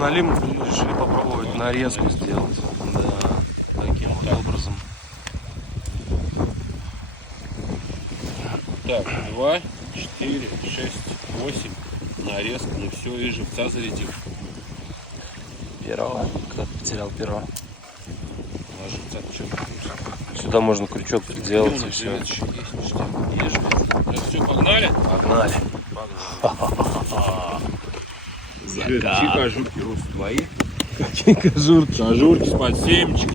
погнали, мы решили попробовать нарезку сделать. Да, таким вот образом. Так, 2, 4, 6, 8. Нарезка, ну все, и живца зарядил. Перо. Кто-то потерял перо. А живца что? Сюда можно крючок приделать и все. Есть, все, погнали? Погнали. Чика, журки, рост твои. Какие кожурки. Ажурки с подсемечком.